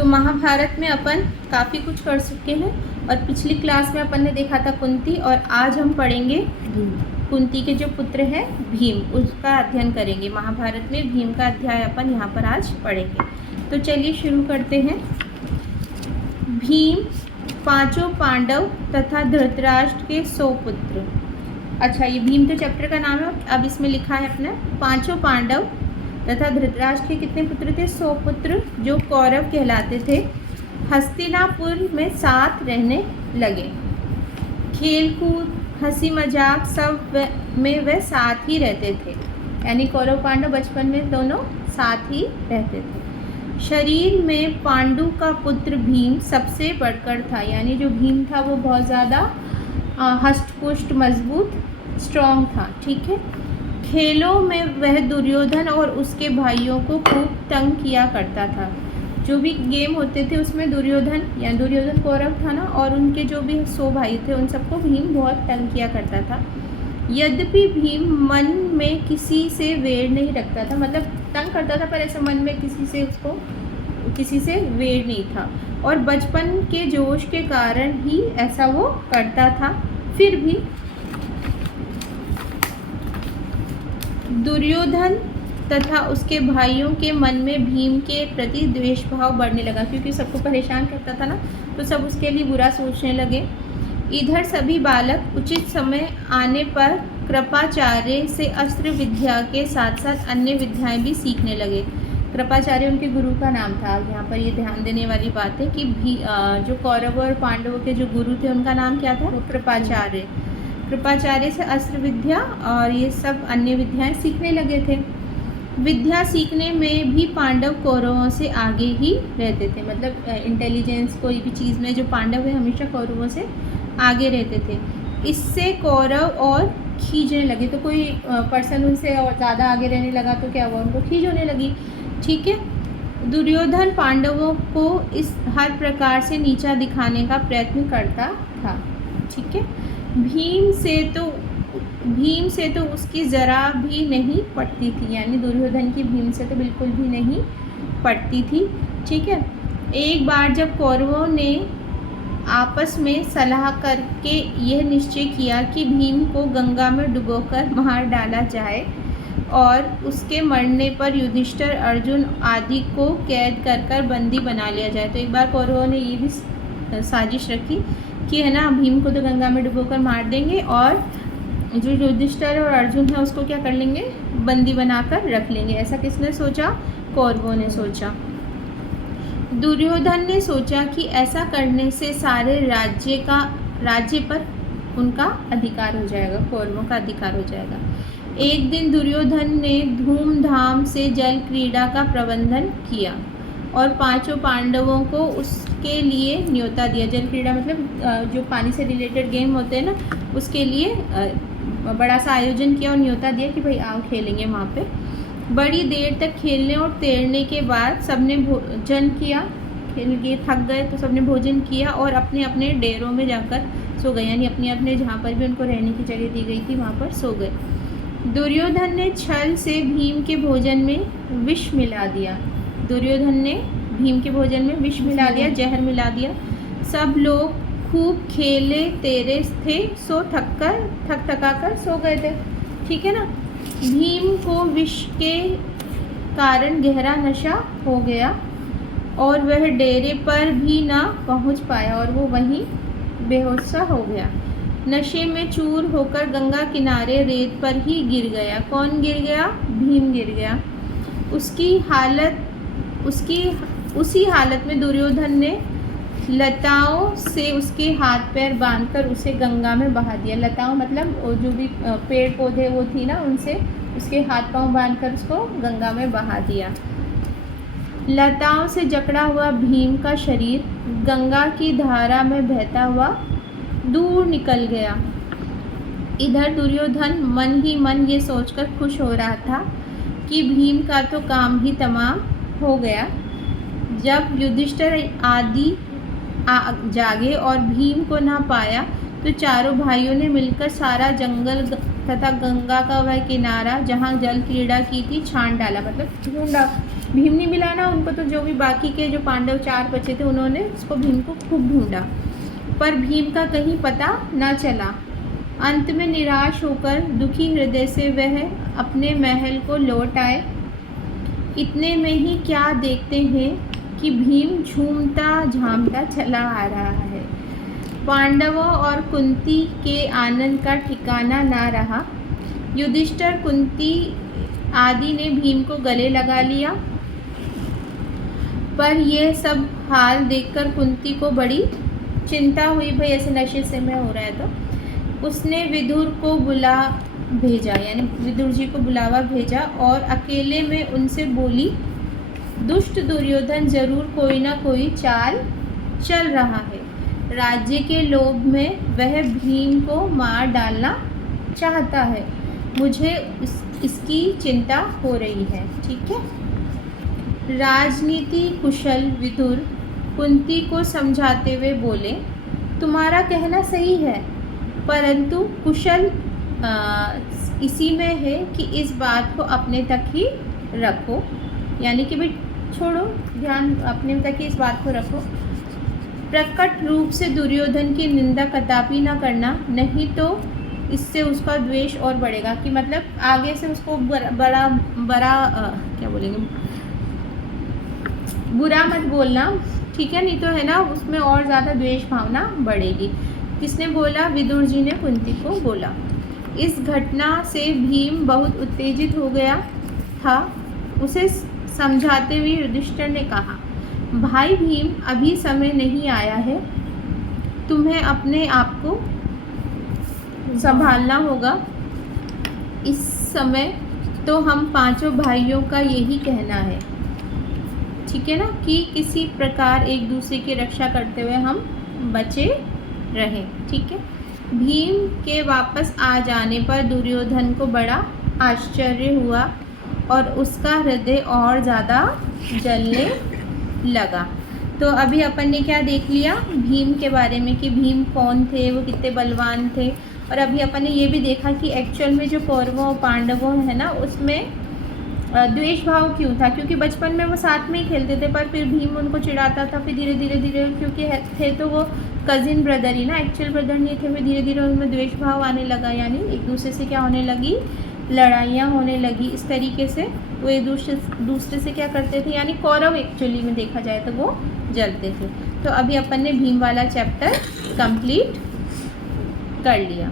तो महाभारत में अपन काफ़ी कुछ कर चुके हैं और पिछली क्लास में अपन ने देखा था कुंती, और आज हम पढ़ेंगे कुंती के जो पुत्र हैं भीम, उसका अध्ययन करेंगे। महाभारत में भीम का अध्याय अपन यहाँ पर आज पढ़ेंगे। तो चलिए शुरू करते हैं। भीम पांचों पांडव तथा धृतराष्ट्र के 100 पुत्र। अच्छा, ये भीम तो चैप्टर का नाम है। अब इसमें लिखा है अपने पांचों पांडव तथा धृतराष्ट्र के कितने पुत्र थे? 100 पुत्र, जो कौरव कहलाते थे। हस्तिनापुर में साथ रहने लगे। खेल कूद, हंसी मजाक सब में वे साथ ही रहते थे। यानी कौरव पांडव बचपन में दोनों साथ ही रहते थे। शरीर में पांडु का पुत्र भीम सबसे बढ़कर था। यानी जो भीम था वो बहुत ज़्यादा हष्ट-पुष्ट, मजबूत, स्ट्रॉन्ग था। ठीक है। खेलों में वह दुर्योधन और उसके भाइयों को खूब तंग किया करता था। जो भी गेम होते थे उसमें दुर्योधन कौरव था ना, और उनके जो भी 100 भाई थे उन सबको भीम बहुत तंग किया करता था। यद्यपि भीम मन में किसी से वेर नहीं रखता था, मतलब तंग करता था पर ऐसे मन में किसी से वेर नहीं था, और बचपन के जोश के कारण ही ऐसा वो करता था। फिर भी दुर्योधन तथा उसके भाइयों के मन में भीम के प्रति द्वेष भाव बढ़ने लगा, क्योंकि सबको परेशान करता था ना, तो सब उसके लिए बुरा सोचने लगे। इधर सभी बालक उचित समय आने पर कृपाचार्य से अस्त्र विद्या के साथ साथ अन्य विद्याएं भी सीखने लगे। कृपाचार्य उनके गुरु का नाम था। यहाँ पर ये ध्यान देने वाली बात है कि जो कौरव और पांडवों के जो गुरु थे उनका नाम क्या था? वो कृपाचार्य। कृपाचार्य से अस्त्र विद्या और ये सब अन्य विद्याएं सीखने लगे थे। विद्या सीखने में भी पांडव कौरवों से आगे ही रहते थे। मतलब इंटेलिजेंस, कोई भी चीज़ में जो पांडव है हमेशा कौरवों से आगे रहते थे। इससे कौरव और खींचने लगे। तो कोई पर्सन उनसे और ज़्यादा आगे रहने लगा तो क्या हुआ? उनको खींच होने लगी। ठीक है। दुर्योधन पांडवों को इस हर प्रकार से नीचा दिखाने का प्रयत्न करता था। ठीक है। भीम से तो उसकी ज़रा भी नहीं पटती थी। यानी दुर्योधन की भीम से तो बिल्कुल भी नहीं पटती थी। ठीक है। एक बार जब कौरवों ने आपस में सलाह करके यह निश्चय किया कि भीम को गंगा में डुबोकर मार डाला जाए और उसके मरने पर युधिष्ठिर, अर्जुन आदि को कैद कर बंदी बना लिया जाए। तो एक बार कौरवों ने ये भी साजिश रखी कि है ना, भीम को तो गंगा में डुबोकर मार देंगे और जो युधिष्ठिर और अर्जुन है उसको क्या कर लेंगे? बंदी बनाकर रख लेंगे। ऐसा किसने सोचा? कौरवों ने सोचा। दुर्योधन ने सोचा कि ऐसा करने से सारे राज्य पर उनका अधिकार हो जाएगा, कौरवों का अधिकार हो जाएगा। एक दिन दुर्योधन ने धूमधाम से जल क्रीड़ा का प्रबंधन किया और पांचों पांडवों को उसके लिए न्योता दिया। जल क्रीड़ा मतलब जो पानी से रिलेटेड गेम होते हैं ना, उसके लिए बड़ा सा आयोजन किया और न्योता दिया कि भाई आओ खेलेंगे वहाँ पे। बड़ी देर तक खेलने और तैरने के बाद सबने भोजन किया। खेल के थक गए तो सबने भोजन किया और अपने अपने डेरों में जाकर सो गए। यानी अपने अपने जहाँ पर भी उनको रहने की जगह दी गई थी वहाँ पर सो गए। दुर्योधन ने छल से भीम के भोजन में विष मिला दिया। दुर्योधन ने भीम के भोजन में विष मिला दिया, जहर मिला दिया। सब लोग खूब खेले तेरे थे, सो थक थका कर सो गए थे। ठीक है ना। भीम को विष के कारण गहरा नशा हो गया और वह डेरे पर भी ना पहुंच पाया और वो वहीं बेहोश सा हो गया। नशे में चूर होकर गंगा किनारे रेत पर ही गिर गया। कौन गिर गया? भीम गिर गया। उसी हालत में दुर्योधन ने लताओं से उसके हाथ पैर बांधकर उसे गंगा में बहा दिया। लताओं मतलब जो भी पेड़ पौधे वो थी ना, उनसे उसके हाथ पांव बांधकर उसको गंगा में बहा दिया। लताओं से जकड़ा हुआ भीम का शरीर गंगा की धारा में बहता हुआ दूर निकल गया। इधर दुर्योधन मन ही मन ये सोचकर खुश हो रहा था कि भीम का तो काम ही तमाम हो गया। जब युधिष्ठिर आदि जागे और भीम को ना पाया तो चारों भाइयों ने मिलकर सारा जंगल तथा गंगा का वह किनारा जहाँ जल क्रीड़ा की थी छान डाला, मतलब ढूंढा भीम नहीं मिला ना उनको, तो जो भी बाकी के जो पांडव 4 बचे थे उन्होंने उसको भीम को खूब ढूंढा, पर भीम का कहीं पता न चला। अंत में निराश होकर दुखी हृदय से वह अपने महल को लौट आए। इतने में ही क्या देखते हैं कि भीम झूमता झामता चला आ रहा है। पांडवों और कुंती के आनंद का ठिकाना ना रहा। युधिष्ठिर, कुंती आदि ने भीम को गले लगा लिया, पर यह सब हाल देखकर कुंती को बड़ी चिंता हुई। भाई ऐसे नशे से में हो रहा है, तो उसने विदुर को बुला भेजा, यानी विदुर जी को बुलावा भेजा और अकेले में उनसे बोली, दुष्ट दुर्योधन जरूर कोई ना कोई चाल चल रहा है। राज्य के लोभ में वह भीम को मार डालना चाहता है। मुझे इसकी चिंता हो रही है। ठीक है। राजनीति कुशल विदुर कुंती को समझाते हुए बोले, तुम्हारा कहना सही है, परंतु कुशल इसी में है कि इस बात को अपने तक ही रखो, यानी कि भाई छोड़ो, ध्यान अपने तक ही इस बात को रखो। प्रकट रूप से दुर्योधन की निंदा कदापि न करना, नहीं तो इससे उसका द्वेष और बढ़ेगा। कि मतलब आगे से उसको बड़ा क्या बोलेंगे, बुरा मत बोलना, ठीक है, नहीं तो है ना उसमें और ज़्यादा द्वेष भावना बढ़ेगी। किसने बोला? विदुर जी ने कुंती को बोला। इस घटना से भीम बहुत उत्तेजित हो गया था। उसे समझाते हुए युधिष्ठिर ने कहा, भाई भीम, अभी समय नहीं आया है, तुम्हें अपने आप को संभालना होगा। इस समय तो हम पांचों भाइयों का यही कहना है, ठीक है ना, कि किसी प्रकार एक दूसरे की रक्षा करते हुए हम बचे रहें। ठीक है। भीम के वापस आ जाने पर दुर्योधन को बड़ा आश्चर्य हुआ और उसका हृदय और ज़्यादा जलने लगा। तो अभी अपन ने क्या देख लिया भीम के बारे में, कि भीम कौन थे, वो कितने बलवान थे। और अभी अपन ने ये भी देखा कि एक्चुअल में जो कौरवों और पांडवों है ना, उसमें द्वेष भाव क्यों था, क्योंकि बचपन में वो साथ में ही खेलते थे, पर फिर भीम उनको चिढ़ाता था। फिर धीरे धीरे क्योंकि थे तो वो कज़िन ब्रदर ही ना, एक्चुअल ब्रदर नहीं थे, फिर धीरे धीरे उनमें द्वेष भाव आने लगा, यानी एक दूसरे से क्या होने लगी, लड़ाइयाँ होने लगी। इस तरीके से वो एक दूसरे से क्या करते थे, यानी कौरव एक्चुअली में देखा जाए तो वो जलते थे। तो अभी अपन ने भीम वाला चैप्टर कंप्लीट कर लिया।